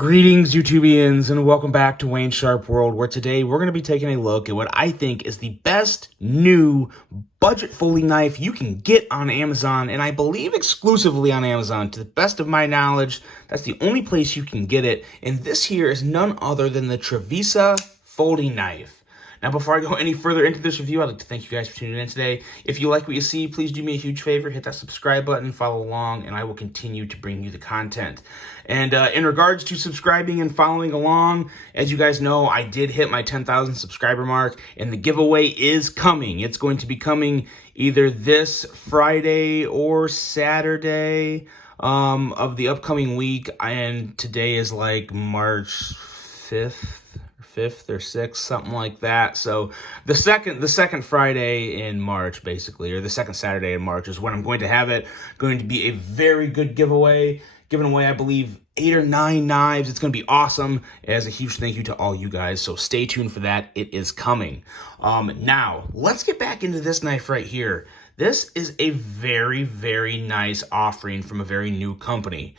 Greetings, YouTubians, and welcome back to Wayne Sharp World, where today we're going to be taking a look at what I think is the best new budget folding knife you can get on Amazon, and I believe exclusively on Amazon. To the best of my knowledge, that's the only place you can get it, and this here is none other than the Trivisa folding knife. Now, before I go any further into this review, I'd like to thank you guys for tuning in today. If you like what you see, please do me a huge favor, hit that subscribe button, follow along, and I will continue to bring you the content. And in regards to subscribing and following along, as you guys know, I did hit my 10,000 subscriber mark, and the giveaway is coming. It's going to be coming either this Friday or Saturday of the upcoming week, and today is like March 5th or 6th, something like that. So the second Friday in March, basically, or the second Saturday in March is when I'm going to have it. Going to be a very good giveaway. Giving away, I believe, 8 or 9 knives. It's going to be awesome. As a huge thank you to all you guys. So stay tuned for that. It is coming. Now, let's get back into this knife right here. This is a very, very nice offering from a very new company.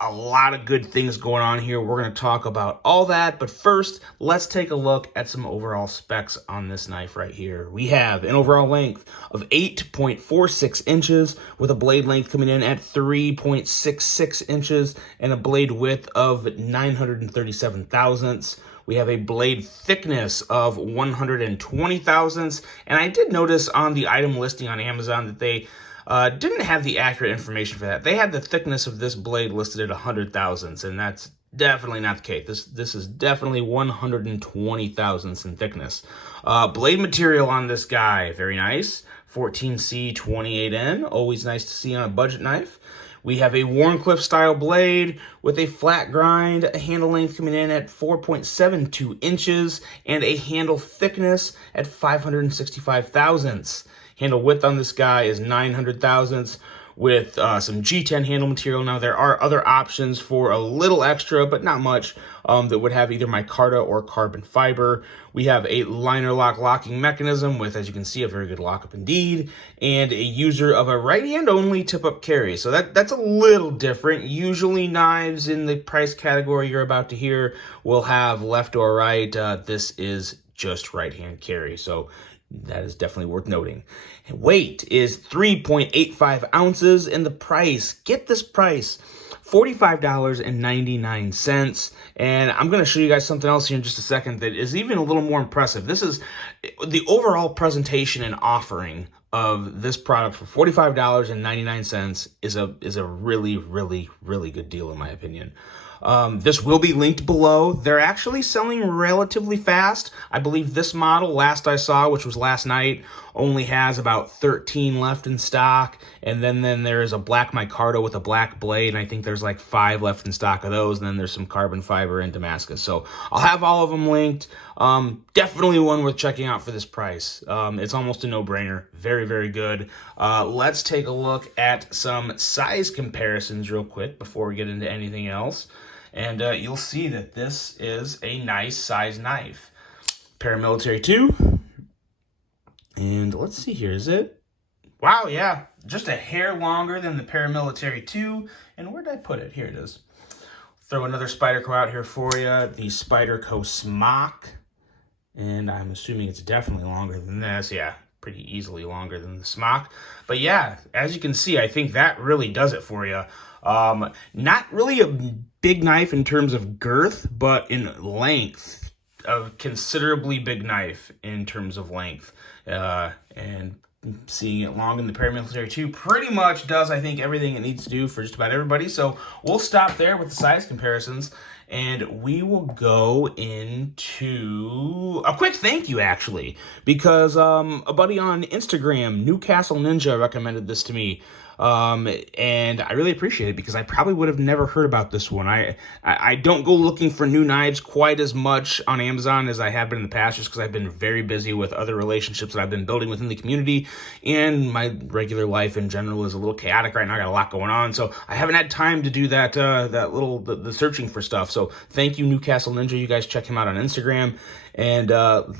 A lot of good things going on here. We're going to talk about all that, but first, let's take a look at some overall specs on this knife right here. We have an overall length of 8.46 inches with a blade length coming in at 3.66 inches and a blade width of 937 thousandths. We have a blade thickness of 120 thousandths, and I did notice on the item listing on Amazon that they didn't have the accurate information for that. They had the thickness of this blade listed at 100 thousandths, and that's definitely not the case. This is definitely 120 thousandths in thickness. Blade material on this guy, very nice. 14C 28N, always nice to see on a budget knife. We have a Wharncliffe style blade with a flat grind, a handle length coming in at 4.72 inches, and a handle thickness at 565 thousandths. Handle width on this guy is 900 thousandths with some G10 handle material. Now, there are other options for a little extra, but not much, that would have either micarta or carbon fiber. We have a liner lock locking mechanism with, as you can see, a very good lockup indeed, and a user of a right hand only tip-up carry. So that's a little different. Usually knives in the price category you're about to hear will have left or right. This is just right hand carry. So that is definitely worth noting. Weight is 3.85 ounces, and the price, get this price, $45.99. And I'm going to show you guys something else here in just a second that is even a little more impressive. This is the overall presentation and offering of this product for $45.99 is a really, really, really good deal in my opinion. This will be linked below. They're actually selling relatively fast. I believe this model, last I saw, which was last night, only has about 13 left in stock. And then there is a black micarta with a black blade, and I think there's like 5 left in stock of those. And then there's some carbon fiber in Damascus. So I'll have all of them linked. Definitely one worth checking out for this price. It's almost a no-brainer. Very, very good. Let's take a look at some size comparisons real quick before we get into anything else. And you'll see that this is a nice size knife. Paramilitary 2. And let's see here, is it? Wow, yeah, just a hair longer than the Paramilitary 2. And where did I put it? Here it is. Throw another Spyderco out here for you. The Spyderco Smock. And I'm assuming it's definitely longer than this. Yeah, pretty easily longer than the Smock. But yeah, as you can see, I think that really does it for you. Not really a big knife in terms of girth, but in length, a considerably big knife in terms of length. And seeing it long in the Paramilitary 2 pretty much does, I think, everything it needs to do for just about everybody. So we'll stop there with the size comparisons, and we will go into a quick thank you, actually, because a buddy on Instagram, Newcastle Ninja, recommended this to me. And I really appreciate it because I probably would have never heard about this one. I don't go looking for new knives quite as much on Amazon as I have been in the past, just because I've been very busy with other relationships that I've been building within the community, and my regular life in general is a little chaotic right now. I got a lot going on, so I haven't had time to do that the searching for stuff. So thank you, Newcastle Ninja. You guys check him out on Instagram, and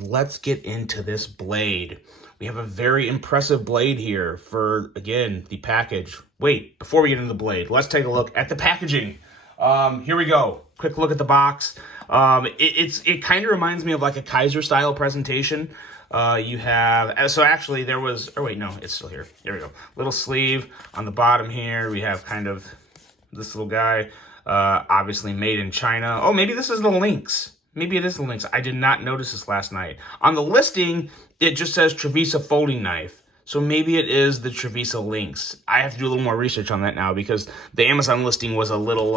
let's get into this blade. We have a very impressive blade here for, again, the package. Wait, before we get into the blade, let's take a look at the packaging. Here we go. Quick look at the box. It kind of reminds me of like a Kaiser style presentation. You have, so actually there was, or wait, no, it's still here. There we go. Little sleeve on the bottom here. We have kind of this little guy, obviously made in China. Oh, maybe this is the Lynx. Maybe it is the Lynx. I did not notice this last night. On the listing, it just says Trivisa folding knife. So maybe it is the Trivisa Lynx. I have to do a little more research on that now because the Amazon listing was a little,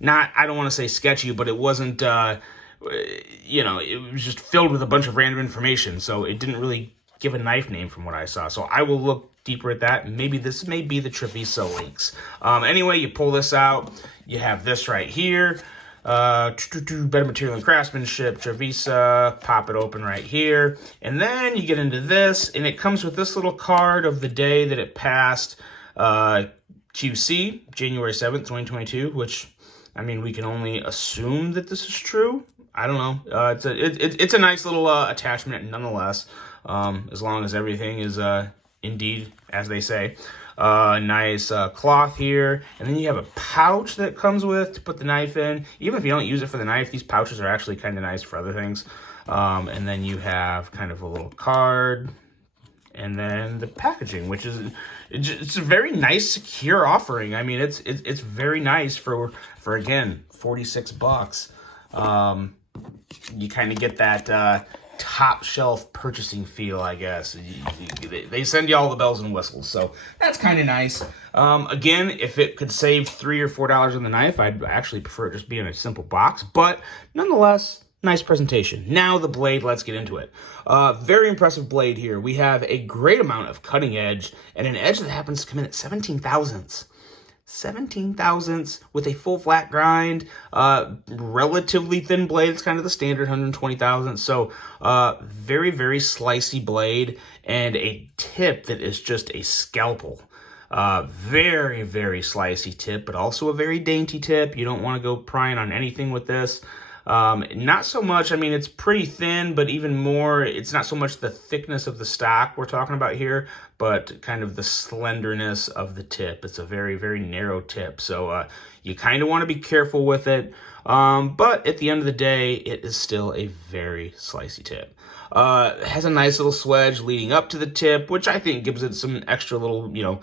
not, I don't want to say sketchy, but it wasn't, you know, it was just filled with a bunch of random information. So it didn't really give a knife name from what I saw. So I will look deeper at that. Maybe this may be the Trivisa Lynx. Anyway, you pull this out. You have this right here. Better material and craftsmanship, Trivisa, pop it open right here. And then you get into this, and it comes with this little card of the day that it passed QC, January 7th, 2022, which, I mean, we can only assume that this is true. I don't know. It's a nice little attachment nonetheless, as long as everything is indeed as they say. Nice cloth here, and then you have a pouch that comes with to put the knife in. Even if you don't use it for the knife, these pouches are actually kind of nice for other things. And then you have kind of a little card, and then the packaging, which is it's a very nice, secure offering. I mean, it's very nice for again $46. You kind of get that top shelf purchasing feel, I guess. They send you all the bells and whistles, so that's kind of nice. Again, if it could save $3 or $4 on the knife, I'd actually prefer it just be in a simple box, but nonetheless, nice presentation. Now the blade, let's get into it. Very impressive blade here. We have a great amount of cutting edge and an edge that happens to come in at 17 thousandths. 17 thousandths with a full flat grind, relatively thin blade. It's kind of the standard 120 thousandths. So very, very slicey blade and a tip that is just a scalpel. Very, very slicey tip, but also a very dainty tip. You don't want to go prying on anything with this. Not so much, I mean, it's pretty thin, but even more, it's not so much the thickness of the stock we're talking about here, but kind of the slenderness of the tip. It's a very, very narrow tip, so you kind of want to be careful with it, but at the end of the day, it is still a very slicey tip. It has a nice little swedge leading up to the tip, which I think gives it some extra little, you know,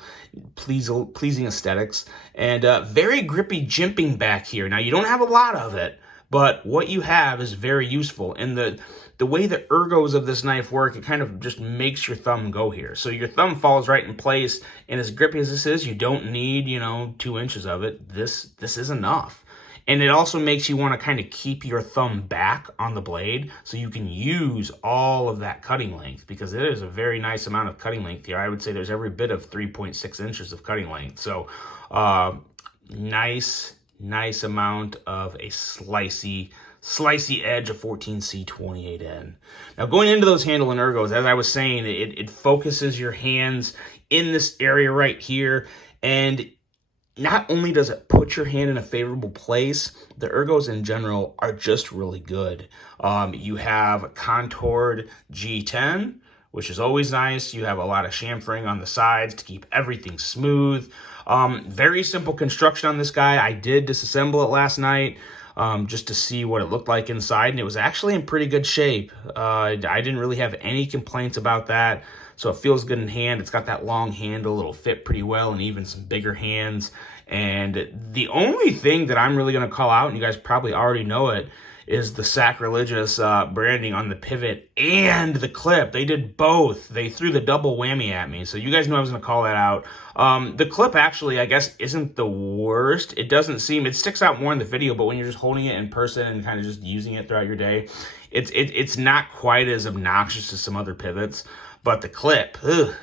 pleasing aesthetics, and very grippy jimping back here. Now, you don't have a lot of it, but what you have is very useful. And the way the ergos of this knife work, it kind of just makes your thumb go here. So your thumb falls right in place, and as grippy as this is, you don't need, you know, 2 inches of it. This is enough. And it also makes you want to kind of keep your thumb back on the blade so you can use all of that cutting length, because there is a very nice amount of cutting length here. I would say there's every bit of 3.6 inches of cutting length. So nice amount of a slicey edge of 14C28N. Now, going into those handle and ergos, as I was saying, it focuses your hands in this area right here, and not only does it put your hand in a favorable place, the ergos in general are just really good. You have contoured G10, which is always nice. You have a lot of chamfering on the sides to keep everything smooth. Very simple construction on this guy. I did disassemble it last night just to see what it looked like inside, and it was actually in pretty good shape. I didn't really have any complaints about that, so it feels good in hand. It's got that long handle. It'll fit pretty well, and even some bigger hands. And the only thing that I'm really going to call out, and you guys probably already know it, is the sacrilegious branding on the pivot and the clip. They did both. They threw the double whammy at me. So you guys knew I was going to call that out. The clip actually, I guess, isn't the worst. It doesn't seem, it sticks out more in the video, but when you're just holding it in person and kind of just using it throughout your day, it's not quite as obnoxious as some other pivots. But the clip,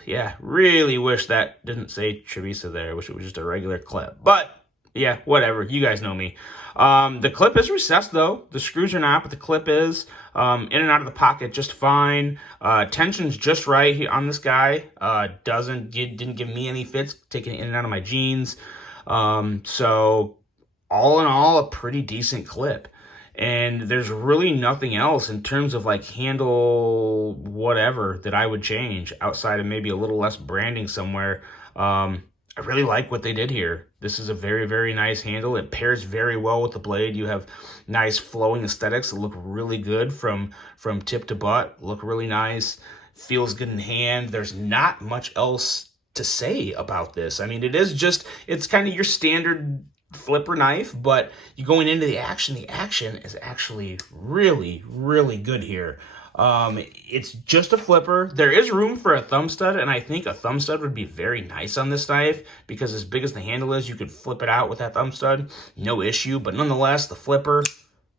yeah, really wish that didn't say Trivisa there. I wish it was just a regular clip. But yeah, whatever. You guys know me. The clip is recessed, though. The screws are not, but the clip is. In and out of the pocket just fine. Tension's just right here on this guy. Didn't give me any fits taking it in and out of my jeans. So all in all, a pretty decent clip. And there's really nothing else in terms of like handle whatever that I would change outside of maybe a little less branding somewhere. I really like what they did here. This is a very, very nice handle. It pairs very well with the blade. You have nice flowing aesthetics that look really good from tip to butt. Look really nice. Feels good in hand. There's not much else to say about this. I mean, it's kind of your standard flipper knife, but you going into the action is actually really, really good here. It's just a flipper. There is room for a thumb stud, and I think a thumb stud would be very nice on this knife because as big as the handle is, you could flip it out with that thumb stud, no issue. But nonetheless, the flipper,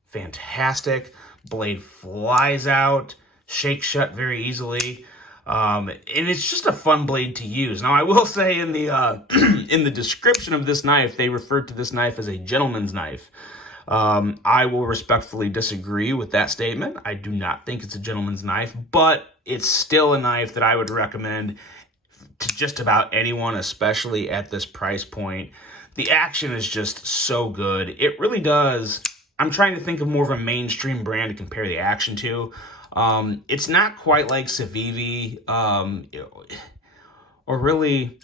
fantastic. Blade flies out, shakes shut very easily. And it's just a fun blade to use. Now, I will say in the in the description of this knife, they referred to this knife as a gentleman's knife. I will respectfully disagree with that statement. I do not think it's a gentleman's knife, but it's still a knife that I would recommend to just about anyone, especially at this price point. The action is just so good. It really does. I'm trying to think of more of a mainstream brand to compare the action to. It's not quite like Civivi, or really,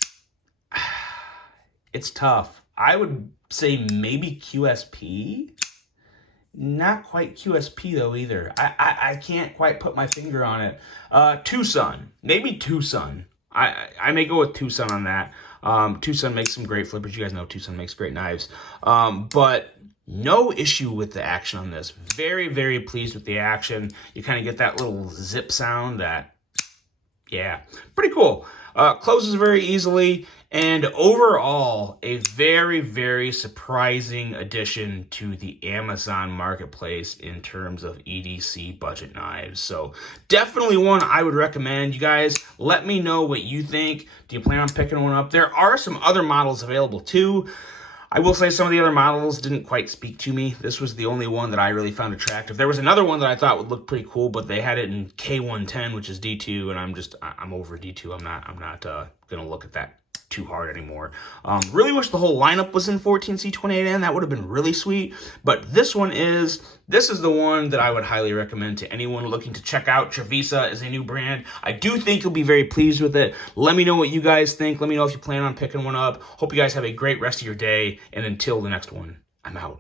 it's tough. I would say maybe QSP. Not quite QSP though either. I can't quite put my finger on it. Tucson, maybe Tucson. I may go with Tucson on that. Tucson makes some great flippers. You guys know Tucson makes great knives. But no issue with the action on this. Very, very pleased with the action. You kind of get that little zip sound that, yeah, pretty cool. Closes very easily, and overall, a very, very surprising addition to the Amazon marketplace in terms of EDC budget knives. So definitely one I would recommend. You guys, let me know what you think. Do you plan on picking one up? There are some other models available too. I will say some of the other models didn't quite speak to me. This was the only one that I really found attractive. There was another one that I thought would look pretty cool, but they had it in K110, which is D2, and I'm over D2. I'm not gonna look at that too hard anymore. Really wish the whole lineup was in 14C28N. That would have been really sweet. But this is the one that I would highly recommend to anyone looking to check out. Trivisa is a new brand. I do think you'll be very pleased with it. Let me know what you guys think. Let me know if you plan on picking one up. Hope you guys have a great rest of your day. And until the next one, I'm out.